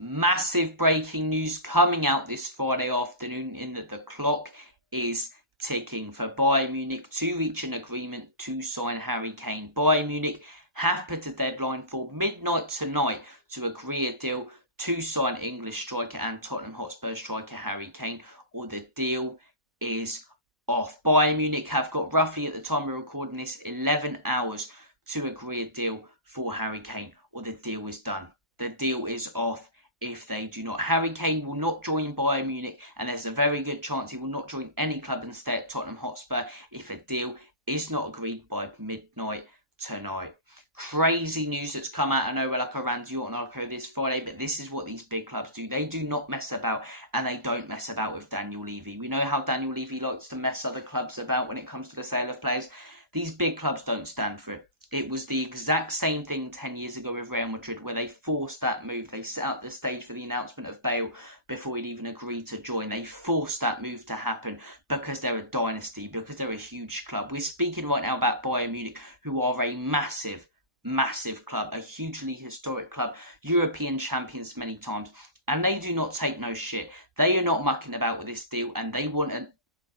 Massive breaking news coming out this Friday afternoon in that the clock is ticking for Bayern Munich to reach an agreement to sign Harry Kane. Bayern Munich have put a deadline for midnight tonight to agree a deal to sign English striker and Tottenham Hotspur striker Harry Kane, or the deal is off. Bayern Munich have got, roughly at the time we're recording this, 11 hours to agree a deal for Harry Kane, or the deal is done. The deal is off if they do not. Harry Kane will not join Bayern Munich, and there's a very good chance he will not join any club and stay at Tottenham Hotspur if a deal is not agreed by midnight tonight. Crazy news that's come out of nowhere like a Randy Orton article this Friday, but this is what these big clubs do. They do not mess about, and they don't mess about with Daniel Levy. We know how Daniel Levy likes to mess other clubs about when it comes to the sale of players. These big clubs don't stand for it. It was the exact same thing 10 years ago with Real Madrid, where they forced that move. They set up the stage for the announcement of Bale before he'd even agreed to join. They forced that move to happen because they're a dynasty, because they're a huge club. We're speaking right now about Bayern Munich, who are a massive club, a hugely historic club, European champions many times, and they do not take no shit. They are not mucking about with this deal, and they want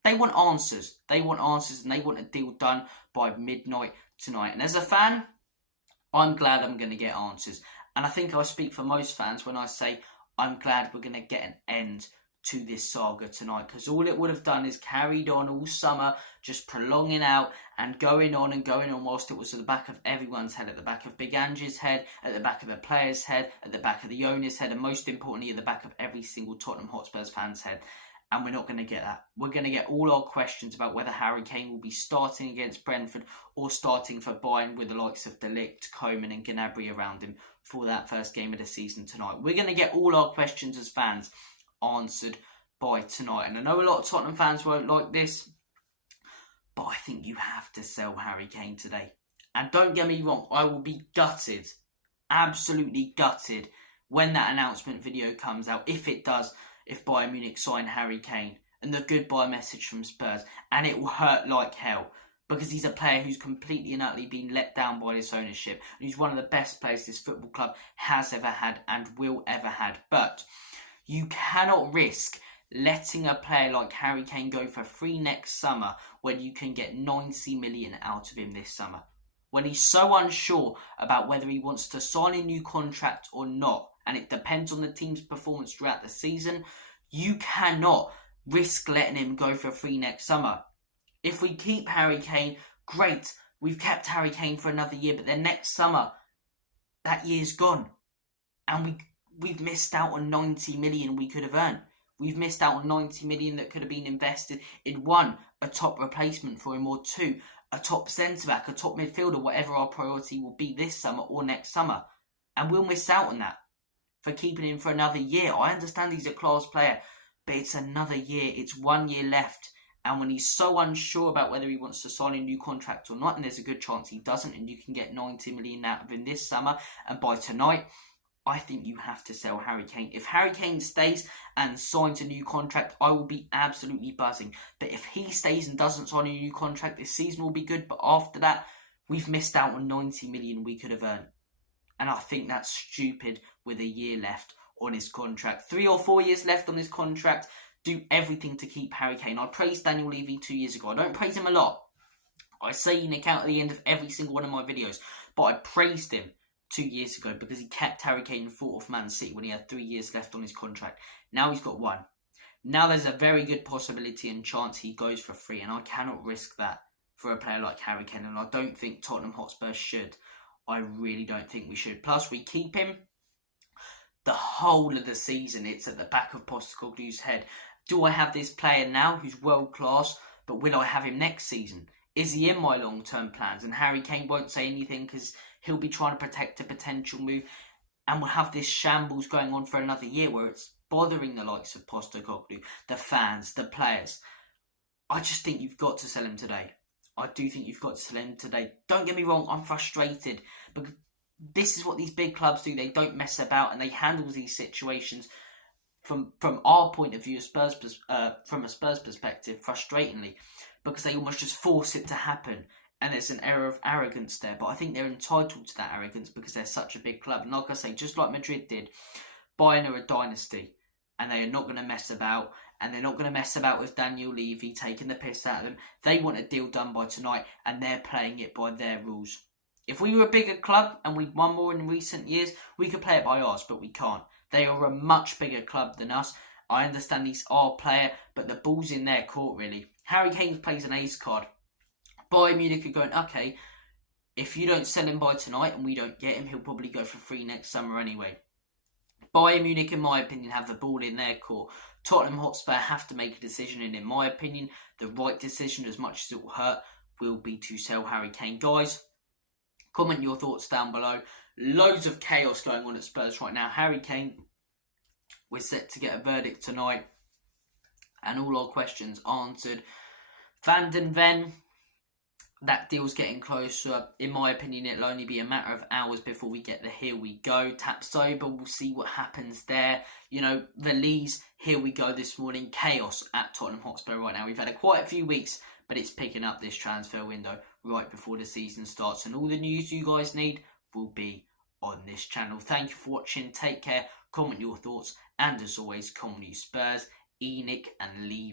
answers. They want answers, and they want a deal done by midnight tonight. And as a fan, I'm glad I'm going to get answers. And I think I speak for most fans when I say I'm glad we're going to get an end to this saga tonight, because all it would have done is carried on all summer, just prolonging out and going on whilst it was at the back of everyone's head, at the back of Big Ange's head, at the back of the players' head, at the back of the owner's head, and most importantly at the back of every single Tottenham Hotspur's fan's head. And we're not going to get that. We're going to get all our questions about whether Harry Kane will be starting against Brentford or starting for Bayern with the likes of De Ligt, Coman and Gnabry around him for that first game of the season tonight. We're going to get all our questions as fans answered by tonight. And I know a lot of Tottenham fans won't like this, but I think you have to sell Harry Kane today. And don't get me wrong, I will be gutted, absolutely gutted, when that announcement video comes out, if it does, if Bayern Munich sign Harry Kane, and the goodbye message from Spurs, and it will hurt like hell, because he's a player who's completely and utterly been let down by this ownership, and he's one of the best players this football club has ever had and will ever had. But you cannot risk letting a player like Harry Kane go for free next summer when you can get 90 million out of him this summer. When he's so unsure about whether he wants to sign a new contract or not, and it depends on the team's performance throughout the season, you cannot risk letting him go for free next summer. If we keep Harry Kane, great, we've kept Harry Kane for another year, but then next summer, that year's gone. And we've missed out on 90 million we could have earned. We've missed out on 90 million that could have been invested in, one, a top replacement for him, or two, a top centre-back, a top midfielder, whatever our priority will be this summer or next summer. And we'll miss out on that for keeping him for another year. I understand he's a class player, but it's another year. It's 1 year left. And when he's so unsure about whether he wants to sign a new contract or not, and there's a good chance he doesn't, and you can get 90 million out of him this summer, and by tonight, I think you have to sell Harry Kane. If Harry Kane stays and signs a new contract, I will be absolutely buzzing. But if he stays and doesn't sign a new contract, this season will be good, but after that, we've missed out on 90 million we could have earned. And I think that's stupid with a year left on his contract. 3 or 4 years left on his contract. Do everything to keep Harry Kane. I praised Daniel Levy 2 years ago. I don't praise him a lot. I say Nick out at the end of every single one of my videos. But I praised him 2 years ago because he kept Harry Kane and thought of Man City when he had 3 years left on his contract. Now he's got 1. Now there's a very good possibility and chance he goes for free. And I cannot risk that for a player like Harry Kane. And I don't think Tottenham Hotspur should. I really don't think we should. Plus, we keep him the whole of the season. It's at the back of Postecoglou's head. Do I have this player now who's world class, but will I have him next season? Is he in my long-term plans? And Harry Kane won't say anything because he'll be trying to protect a potential move. And we'll have this shambles going on for another year where it's bothering the likes of Postecoglou, the fans, the players. I just think you've got to sell him today. I do think you've got to sell him today. Don't get me wrong, I'm frustrated because this is what these big clubs do. They don't mess about and they handle these situations from our point of view, from a Spurs perspective, frustratingly, because they almost just force it to happen. And there's an air of arrogance there. But I think they're entitled to that arrogance because they're such a big club. And like I say, just like Madrid did, Bayern are a dynasty, and they are not going to mess about, and they're not going to mess about with Daniel Levy taking the piss out of them. They want a deal done by tonight, and they're playing it by their rules. If we were a bigger club and we'd won more in recent years, we could play it by ours, but we can't. They are a much bigger club than us. I understand he's our player, but the ball's in their court, really. Harry Kane plays an ace card. Bayern Munich are going, okay, if you don't sell him by tonight and we don't get him, he'll probably go for free next summer anyway. Bayern Munich, in my opinion, have the ball in their court. Tottenham Hotspur have to make a decision, and in my opinion, the right decision, as much as it will hurt, will be to sell Harry Kane. Guys, comment your thoughts down below. Loads of chaos going on at Spurs right now. Harry Kane, we're set to get a verdict tonight, and all our questions answered. Van den Ven, that deal's getting closer. In my opinion, it'll only be a matter of hours before we get the here we go. Thfc, we'll see what happens there. You know, the Lees, here we go this morning. Chaos at Tottenham Hotspur right now. We've had quite a few weeks, but it's picking up this transfer window right before the season starts. And all the news you guys need will be on this channel. Thank you for watching. Take care. Comment your thoughts. And as always, comment you Spurs, Enoch and Lee.